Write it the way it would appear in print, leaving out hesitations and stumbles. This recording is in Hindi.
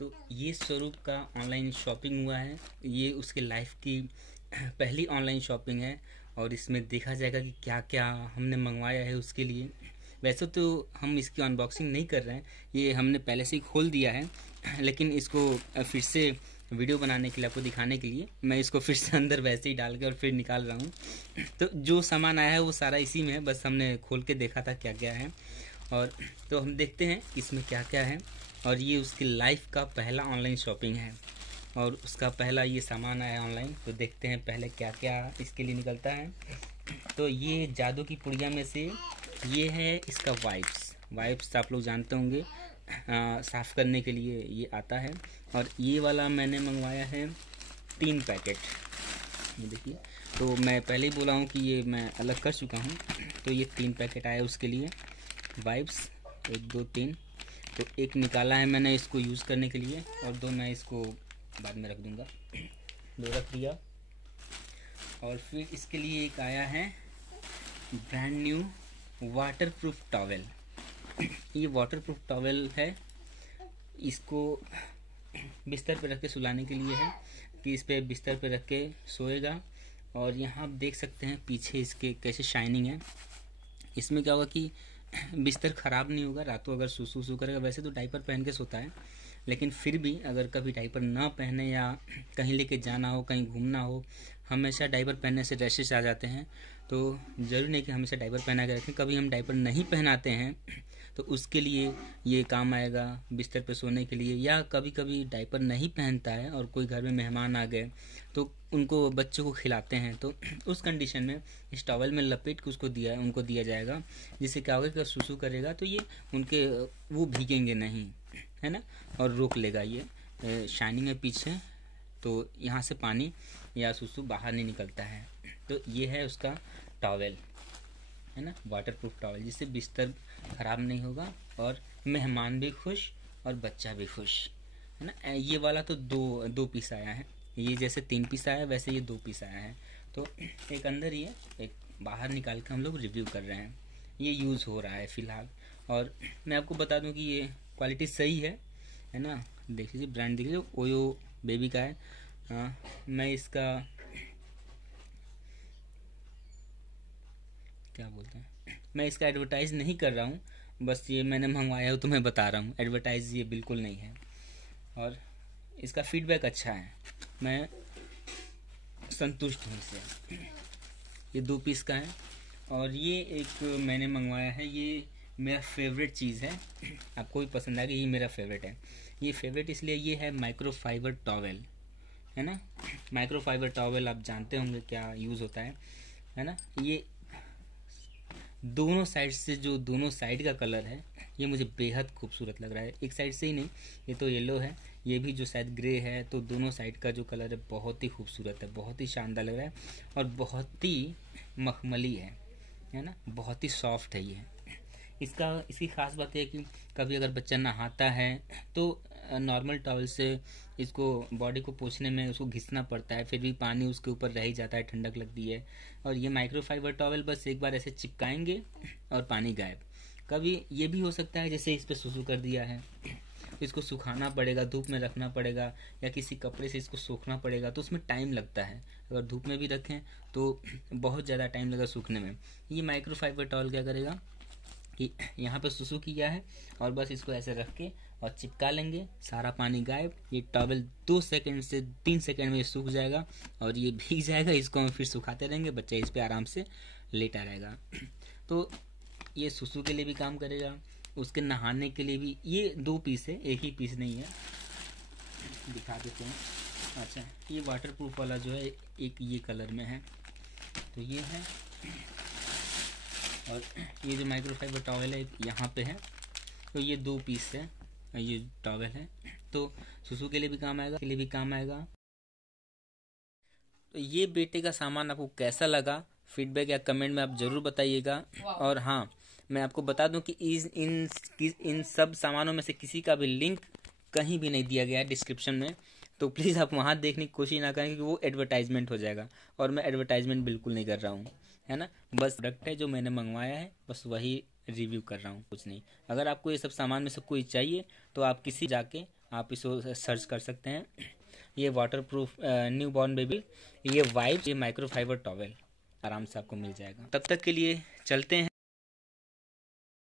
तो ये स्वरूप का ऑनलाइन शॉपिंग हुआ है। ये उसके लाइफ की पहली ऑनलाइन शॉपिंग है और इसमें देखा जाएगा कि क्या क्या हमने मंगवाया है उसके लिए। वैसे तो हम इसकी अनबॉक्सिंग नहीं कर रहे हैं, ये हमने पहले से ही खोल दिया है, लेकिन इसको फिर से वीडियो बनाने के लिए, आपको दिखाने के लिए मैं इसको फिर से अंदर वैसे ही डाल के और फिर निकाल रहा हूँ। तो जो सामान आया है वो सारा इसी में है, बस हमने खोल के देखा था क्या क्या है। और तो हम देखते हैं इसमें क्या क्या है। और ये उसकी लाइफ का पहला ऑनलाइन शॉपिंग है और उसका पहला ये सामान आया ऑनलाइन। तो देखते हैं पहले क्या क्या इसके लिए निकलता है। तो ये जादू की पुड़िया में से ये है इसका वाइप्स आप लोग जानते होंगे, साफ़ करने के लिए ये आता है। और ये वाला मैंने मंगवाया है 3 पैकेट, ये देखिए। तो मैं पहले ही बोला हूँ कि ये मैं अलग कर चुका हूँ। तो ये 3 पैकेट आया उसके लिए वाइप्स, 1 2 3। तो एक निकाला है मैंने इसको यूज़ करने के लिए और 2 मैं इसको बाद में रख दूँगा। 2 रख दिया। और फिर इसके लिए एक आया है ब्रांड न्यू वाटरप्रूफ टॉवेल। ये वाटरप्रूफ टॉवेल है, इसको बिस्तर पे रख के सुलाने के लिए है कि इस पे बिस्तर पे रख के सोएगा। और यहाँ आप देख सकते हैं पीछे इसके कैसे शाइनिंग है। इसमें क्या होगा कि बिस्तर ख़राब नहीं होगा, रातों अगर सू करेगा। वैसे तो डाइपर पहन के सोता है, लेकिन फिर भी अगर कभी डाइपर ना पहने या कहीं लेके जाना हो, कहीं घूमना हो, हमेशा डाइपर पहनने से रैशेस आ जाते हैं। तो ज़रूरी नहीं कि हमेशा डाइपर पहना के रखें, कभी हम डाइपर नहीं पहनाते हैं तो उसके लिए ये काम आएगा, बिस्तर पे सोने के लिए। या कभी कभी डाइपर नहीं पहनता है और कोई घर में मेहमान आ गए तो उनको, बच्चों को खिलाते हैं, तो उस कंडीशन में इस टॉवल में लपेट के उनको दिया जाएगा। जिससे क्या होगा कि सुसु करेगा तो ये उनके वो भीगेंगे नहीं, है ना, और रोक लेगा। ये शाइनिंग है पीछे, तो यहाँ से पानी या सुसु बाहर नहीं निकलता है। तो ये है उसका टॉवेल, है ना, वाटरप्रूफ टॉवेल, जिससे बिस्तर ख़राब नहीं होगा और मेहमान भी खुश और बच्चा भी खुश, है ना। ये वाला तो दो पीस आया है, ये जैसे 3 पीस आया वैसे ये 2 पीस आया है। तो एक अंदर ही है, एक बाहर निकाल के हम लोग रिव्यू कर रहे हैं। ये यूज़ हो रहा है फ़िलहाल। और मैं आपको बता दूं कि ये क्वालिटी सही है ना। देख लीजिए, ब्रांड देख लीजिए, ओयो बेबी का है। मैं इसका क्या बोलते हैं, मैं इसका एडवर्टाइज़ नहीं कर रहा हूँ, बस ये मैंने मंगवाया हो तो मैं बता रहा हूँ, एडवर्टाइज़ ये बिल्कुल नहीं है। और इसका फीडबैक अच्छा है, मैं संतुष्ट हूँ इससे। ये 2 पीस का है। और ये एक मैंने मंगवाया है, ये मेरा फेवरेट चीज़ है, आपको भी पसंद आएगा, ये मेरा फेवरेट है। ये फेवरेट इसलिए ये है माइक्रोफाइबर टॉवेल, है ना। माइक्रोफाइबर टॉवेल आप जानते होंगे क्या यूज़ होता है ना। ये दोनों साइड से, जो दोनों साइड का कलर है, ये मुझे बेहद खूबसूरत लग रहा है। एक साइड से ही नहीं, ये तो येलो है, ये भी जो शायद ग्रे है, तो दोनों साइड का जो कलर है बहुत ही खूबसूरत है, बहुत ही शानदार लग रहा है और बहुत ही मखमली है ना, बहुत ही सॉफ्ट है ये। इसकी ख़ास बात है कि कभी अगर बच्चा नहाता है तो नॉर्मल टॉवल से इसको बॉडी को पोंछने में उसको घिसना पड़ता है, फिर भी पानी उसके ऊपर रह ही जाता है, ठंडक लगती है। और ये माइक्रोफाइबर टॉवल बस एक बार ऐसे चिपकाएंगे और पानी गायब। कभी ये भी हो सकता है जैसे इस पर सुसु कर दिया है, इसको सुखाना पड़ेगा, धूप में रखना पड़ेगा या किसी कपड़े से इसको सूखना पड़ेगा, तो उसमें टाइम लगता है। अगर धूप में भी रखें तो बहुत ज़्यादा टाइम लगेगा सूखने में। ये माइक्रोफाइबर टॉवल क्या करेगा कि यहाँ पे सुसु किया है और बस इसको ऐसे रख के और चिपका लेंगे, सारा पानी गायब। ये टॉवल 2 सेकंड से 3 सेकंड में सूख जाएगा और ये भीग जाएगा। इसको हम फिर सुखाते रहेंगे, बच्चा इस पे आराम से लेटा रहेगा। तो ये सुसु के लिए भी काम करेगा, उसके नहाने के लिए भी। ये 2 पीस है, एक ही पीस नहीं है, दिखा देते हैं। अच्छा, ये वाटरप्रूफ वाला जो है एक ये कलर में है, तो ये है। और ये जो माइक्रोफाइबर टॉवेल है यहाँ पे है, तो ये 2 पीस है, ये टॉवेल है, तो सुसु के लिए भी काम आएगा, के लिए भी काम आएगा। तो ये बेटे का सामान आपको कैसा लगा, फीडबैक या कमेंट में आप ज़रूर बताइएगा। और हाँ, मैं आपको बता दूं कि इन सब सामानों में से किसी का भी लिंक कहीं भी नहीं दिया गया है डिस्क्रिप्शन में, तो प्लीज़ आप वहाँ देखने की कोशिश ना करें क्योंकि वो एडवर्टाइजमेंट हो जाएगा और मैं एडवर्टाइजमेंट बिल्कुल नहीं कर रहा हूँ, है ना। बस प्रोडक्ट है जो मैंने मंगवाया है, बस वही रिव्यू कर रहा हूँ, कुछ नहीं। अगर आपको ये सब सामान में से कोई चाहिए तो आप किसी जाके आप इसको सर्च कर सकते हैं। ये water proof new born baby, ये वाइप्स, ये माइक्रोफाइबर टॉवेल आराम से आपको मिल जाएगा। तब तक के लिए चलते हैं।